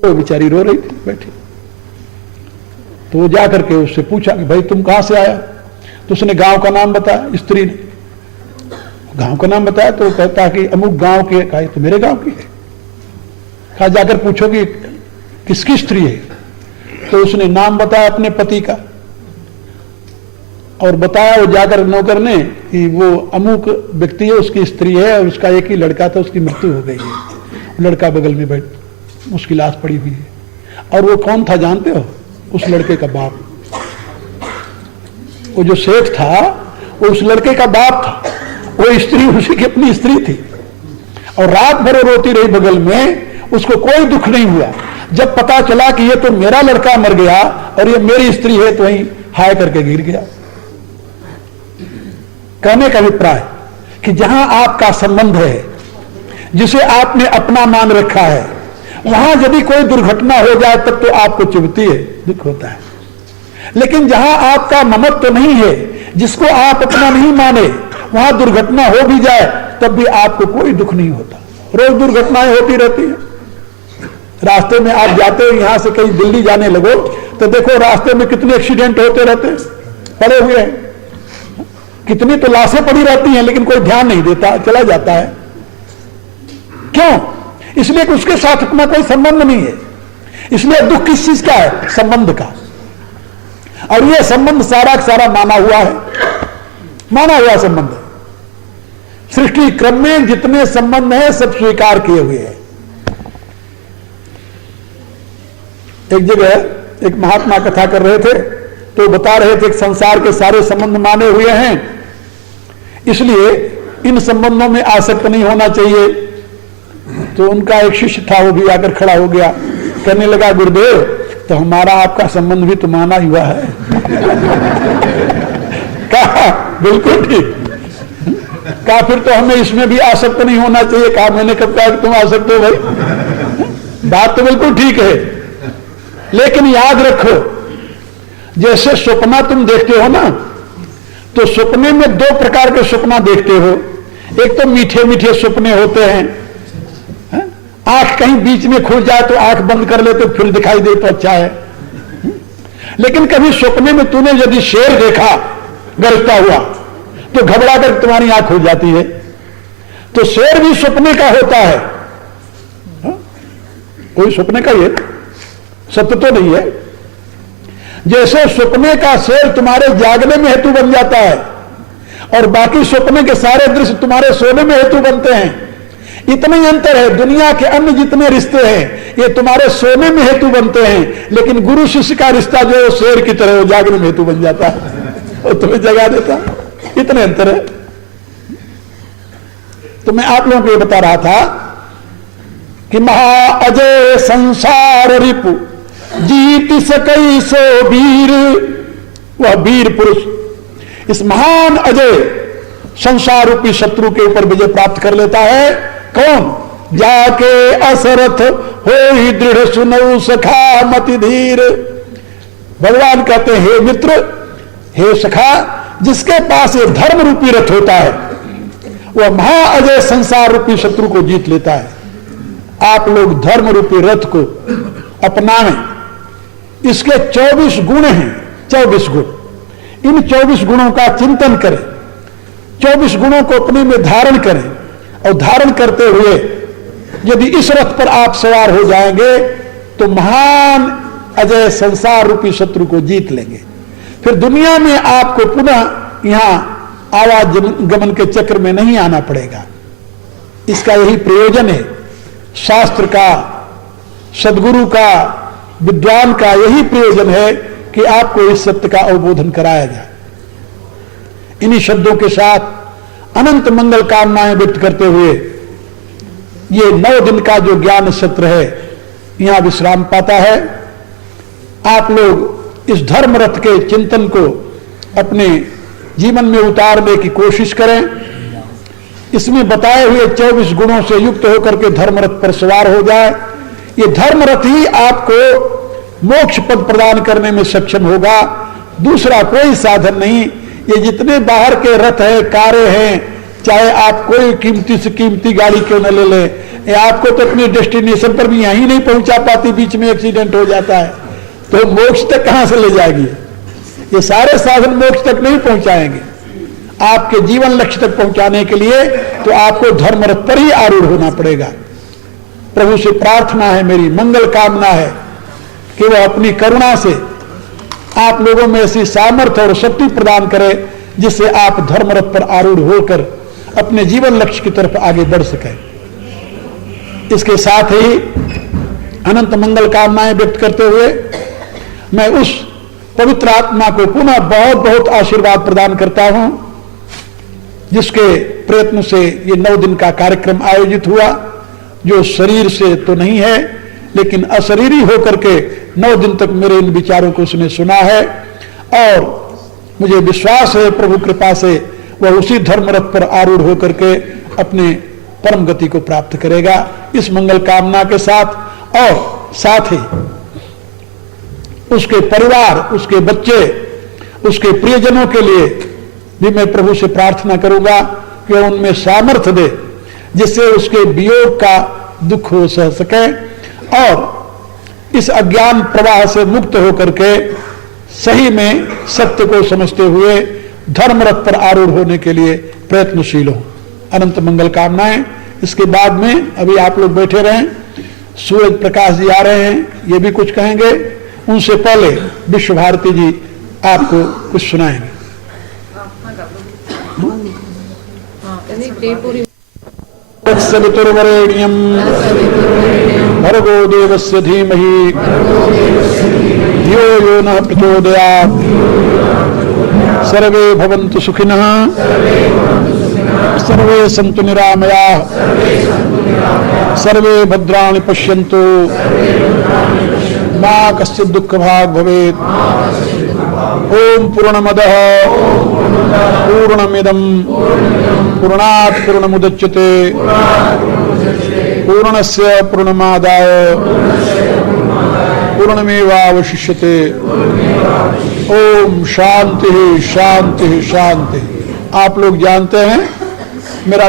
वो बेचारी रो रही थी बैठी। तो वो जाकर के उससे पूछा कि भाई तुम कहां से आया? तो उसने गांव का नाम बताया, स्त्री ने गांव का नाम बताया। तो कहता कि अमुक गांव के। कहा तो मेरे गांव की है। कहा जाकर पूछो कि किसकी स्त्री है? तो उसने नाम बताया अपने पति का और बताया वो जाकर नौकर ने कि वो अमुक व्यक्ति है, उसकी स्त्री है और उसका एक ही लड़का था, उसकी मृत्यु हो गई है। लड़का बगल में बैठ उसकी लाश पड़ी हुई है। और वो कौन था जानते हो? उस लड़के का बाप। वो जो सेठ था वो उस लड़के का बाप था। वो स्त्री उसी की अपनी स्त्री थी और रात भर रोती रही बगल में, उसको कोई दुख नहीं हुआ। जब पता चला कि ये तो मेरा लड़का मर गया और ये मेरी स्त्री है, तो वहीं हाय करके गिर गया। कहने का अभिप्राय कि जहां आपका संबंध है, जिसे आपने अपना मान रखा है, वहां यदि कोई दुर्घटना हो जाए तब तो आपको चुभती है, दुख होता है। लेकिन जहां आपका ममत्व नहीं है, जिसको आप अपना नहीं माने, वहां दुर्घटना हो भी जाए तब भी आपको कोई दुख नहीं होता। रोज दुर्घटनाएं होती रहती है। रास्ते में आप जाते हो, यहां से कहीं दिल्ली जाने लगो तो देखो रास्ते में कितने एक्सीडेंट होते रहते पड़े हुए हैं। कितनी तो लाशें पड़ी रहती हैं, लेकिन कोई ध्यान नहीं देता, चला जाता है। क्यों? इसलिए कि उसके साथ अपना कोई संबंध नहीं है। इसलिए दुख किस चीज का है? संबंध का। और यह संबंध सारा का सारा माना हुआ है, माना हुआ संबंध है। सृष्टि क्रम में जितने संबंध हैं सब स्वीकार किए हुए हैं। एक जगह एक महात्मा कथा कर रहे थे तो बता रहे थे कि संसार के सारे संबंध माने हुए हैं, इसलिए इन संबंधों में आसक्त नहीं होना चाहिए। तो उनका एक शिष्य था, वो भी आकर खड़ा हो गया, कहने लगा गुरुदेव तो हमारा आपका संबंध भी तो माना हुआ है। कहा बिल्कुल ठीक। कहा फिर तो हमें इसमें भी आसक्त नहीं होना चाहिए। कहा मैंने कब कहा कि तुम आसक्त हो भाई? बात तो बिल्कुल ठीक है, लेकिन याद रखो जैसे सपना तुम देखते हो ना, तो सपने में दो प्रकार के सपना देखते हो। एक तो मीठे मीठे सपने होते हैं, आंख कहीं बीच में खुल जाए तो आंख बंद कर ले तो फिर दिखाई दे तो अच्छा है। लेकिन कभी सपने में तूने यदि शेर देखा गरजता हुआ तो घबरा कर तुम्हारी आंख खुल जाती है। तो शेर भी सपने का होता है, कोई सपने का ये सत्य तो नहीं है। जैसे सपने का शेर तुम्हारे जागने में हेतु बन जाता है और बाकी सपने के सारे दृश्य तुम्हारे सोने में हेतु बनते हैं, इतना ही अंतर है। दुनिया के अन्य जितने रिश्ते हैं ये तुम्हारे सोने में हेतु बनते हैं, लेकिन गुरु शिष्य का रिश्ता जो है शेर की तरह वो जागने में हेतु बन जाता है, वो तुम्हें जगा देता। इतने अंतर है। तो मैं आप लोगों को ये बता रहा था कि महा अजय संसार रिपु जीत सकई सो वीर, वह वीर पुरुष इस महान अजय संसार रूपी शत्रु के ऊपर विजय प्राप्त कर लेता है। कौन? जाके असरथ हो ही दृढ़ सुनऊ सखा मति धीर। भगवान कहते हैं हे मित्र, हे सखा, जिसके पास ये धर्म रूपी रथ होता है वह महाअजय संसार रूपी शत्रु को जीत लेता है। आप लोग धर्म रूपी रथ को अपनाएं। इसके 24 गुण हैं, 24 गुण। इन 24 गुणों का चिंतन करें, 24 गुणों को अपने में धारण करें और धारण करते हुए यदि इस रथ पर आप सवार हो जाएंगे तो महान अजय संसार रूपी शत्रु को जीत लेंगे। फिर दुनिया में आपको पुनः यहां आवागमन के चक्र में नहीं आना पड़ेगा। इसका यही प्रयोजन है। शास्त्र का, सदगुरु का, विद्वान का यही प्रयोजन है कि आपको इस सत्य का अवबोधन कराया जाए। इन्हीं शब्दों के साथ अनंत मंगल कामनाएं व्यक्त करते हुए ये 9 दिन का जो ज्ञान सत्र है यहां विश्राम पाता है। आप लोग इस धर्म रथ के चिंतन को अपने जीवन में उतारने की कोशिश करें। इसमें बताए हुए 24 गुणों से युक्त होकर के धर्म रथ पर सवार हो जाए। ये धर्म रथ ही आपको मोक्ष पद प्रदान करने में सक्षम होगा, दूसरा कोई साधन नहीं। ये जितने बाहर के रथ हैं, कारें हैं, चाहे आप कोई कीमती से कीमती गाड़ी क्यों न ले लें, या आपको तो अपने डेस्टिनेशन पर भी यहीं नहीं पहुंचा पाती, बीच में एक्सीडेंट हो जाता है, तो मोक्ष तक कहां से ले जाएगी? ये सारे साधन मोक्ष तक नहीं पहुंचाएंगे। आपके जीवन लक्ष्य तक पहुंचाने के लिए तो आपको धर्म रथ पर ही आरूढ़ होना पड़ेगा। प्रभु से प्रार्थना है, मेरी मंगल कामना है कि वह अपनी करुणा से आप लोगों में ऐसी सामर्थ्य और शक्ति प्रदान करे जिससे आप धर्म रथ पर आरूढ़ होकर अपने जीवन लक्ष्य की तरफ आगे बढ़ सकें। इसके साथ ही अनंत मंगल कामनाएं व्यक्त करते हुए मैं उस पवित्र आत्मा को पुनः बहुत बहुत आशीर्वाद प्रदान करता हूं जिसके प्रयत्न से ये 9 दिन का कार्यक्रम आयोजित हुआ, जो शरीर से तो नहीं है लेकिन अशरीरी होकर के 9 दिन तक मेरे इन विचारों को उसने सुना है, और मुझे विश्वास है प्रभु कृपा से वह उसी धर्म रथ पर आरूढ़ होकर के अपने परम गति को प्राप्त करेगा। इस मंगल कामना के साथ, और साथ ही उसके परिवार, उसके बच्चे, उसके प्रियजनों के लिए भी मैं प्रभु से प्रार्थना करूंगा कि उनमें सामर्थ्य दे जिससे उसके वियोग का दुख हो सह सके, और इस अज्ञान प्रवाह से मुक्त होकर के सही में सत्य को समझते हुए धर्म रथ पर आरूढ़ होने के लिए प्रयत्नशील हो। अनंत मंगल कामनाएं। इसके बाद में अभी आप लोग बैठे रहें, सूरज प्रकाश जी आ रहे हैं, ये भी कुछ कहेंगे। उनसे पहले विश्व भारती जी आपको कुछ सुनाएंगे। सवितुर्वरेण्यं भर्गो देवस्य धीमहि धियो यो नः प्रचोदयात्। सर्वे भवन्तु सुखिनः, सर्वे सन्तु निरामयाः, सर्वे भद्राणि पश्यन्तु, मा कश्चित् दुःखभाग् भवेत्। ओम पूर्णमदः पूर्णमिदं पूर्णात् पूर्णमुदच्यते पूर्णस्य पूर्णमादाय पूर्णमेवावशिष्यते। ओम शांति शांति शांति। आप लोग जानते हैं मेरा